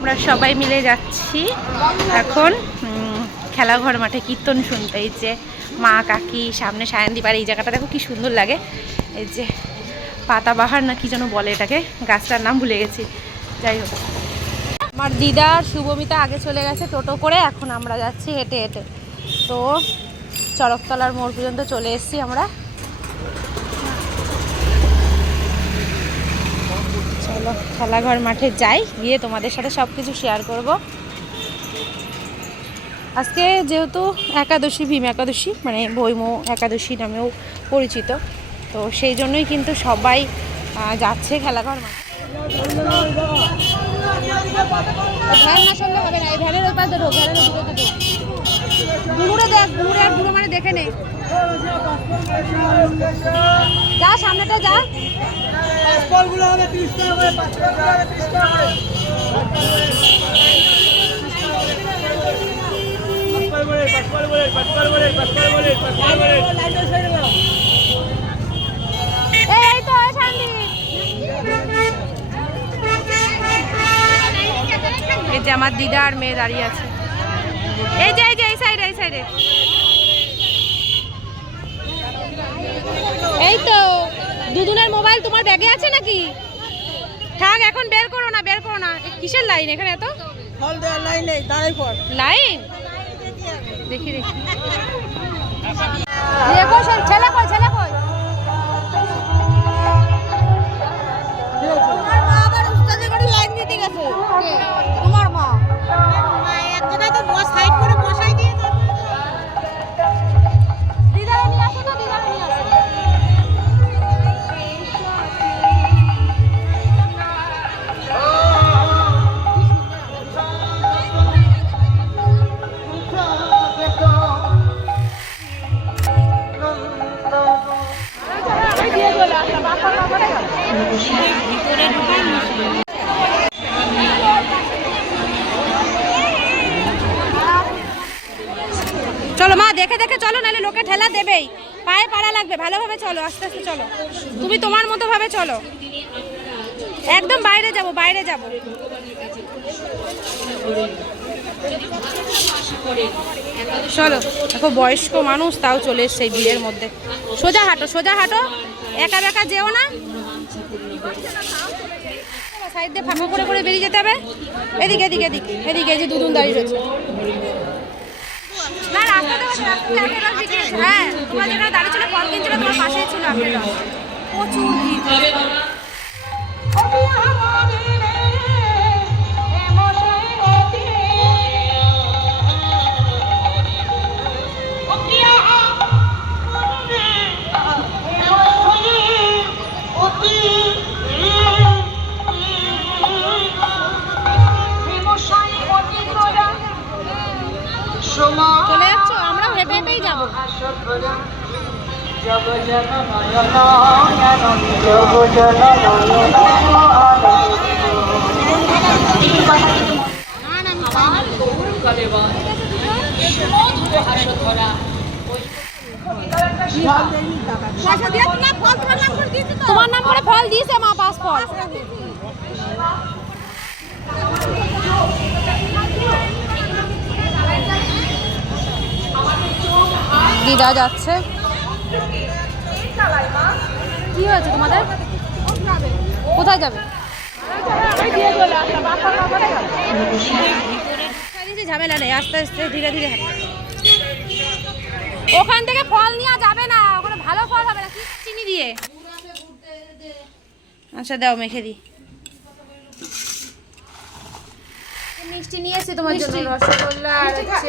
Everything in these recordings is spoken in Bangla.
আমরা সবাই মিলে যাচ্ছি। এখন খেলাঘর মাঠে কীর্তন শুনতে। এই যে মা, কাকি, সামনে সায়ন্দি পাড়ে এই জায়গাটা দেখো কি সুন্দর লাগে। এই যে পাতাবাহার না কি যেন বলে এটাকে, গাছটার নাম ভুলে গেছি। যাই হোক। আমার দিদা শুভমিতা আগে চলে গেছে টোটো করে, এখন আমরা যাচ্ছি হেঁটে হেঁটে। তো চরকতলার মোড় পর্যন্ত চলে এসেছি আমরা। চলো খেলাঘর মাঠে যাই, গিয়ে তোমাদের সাথে সব কিছু শেয়ার করব। আজকে যেহেতু একাদশী, ভীম একাদশী মানে বৈম একাদশী নামেও পরিচিত, তো সেই জন্যই কিন্তু সবাই যাচ্ছে খেলাঘর মাঠে। দেখ মানে দেখে নে। যা সামনেটা যা। ফলগুলো হবে তিরিশ টাকা করে করে টাকা বলে বলে বলে বলে বলে। এই যে আমার দিদা আর মেয়ে দাঁড়িয়ে আছে। এই যে এই যে এই সাইডে এই সাইডে এই তো দুদুনের মোবাইল তোমার ব্যাগে আছে নাকি? থাক এখন বের করো না বের করো না। কিসের লাইন এখানে এত? লাইন নেই দাঁড়াই পর। লাইন? দেখি দেখি। ছেলে কই ছেলে কই? দেখে দেখে চলো, নাহলে লোকে ঠেলা দেবেই। পায়ে পাড়া লাগবে, ভালোভাবে চলো, আস্তে আস্তে চলো। তুমি তোমার মতো ভাবে চলো। একদম বাইরে যাব বাইরে যাব। চলো, দেখো বয়স্ক মানুষ, তাও চলে এসছে এই ভিড়ের মধ্যে। সোজা হাঁটো সোজা হাঁটো। একা বেকা যেও না। সাইড দিয়ে ফাঁকা করে করে বেরিয়ে যেতে হবে। এদিকে এদিকে এদিকে এদিকে যে দুদুন দাঁড়িয়ে রয়েছে। হচ্ছে। হ্যাঁ ফল কিনছিল তোমার পাশেই ছিল প্রচুর ভিড় তোমার নাম করে ফল দিয়েছে মা দিদা যাচ্ছে। কি হয়েছে তোমাদের? কোথায় যাবে? ঝামেলা নেই আস্তে আস্তে ধীরে ধীরে ওখান থেকে ফল নেওয়া যাবে না ওখানে ভালো ফল হবে না কি চিনি দিয়ে? আচ্ছা দাও মেখে দিই। মিষ্টি নিয়ে এসেছি তোমার জন্য রসগোল্লা আর হচ্ছে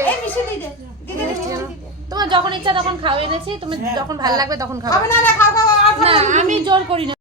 তোমার যখন ইচ্ছা তখন খাও এনেছি তুমি যখন ভালো লাগবে তখন খাও না। আমি জোর করি না।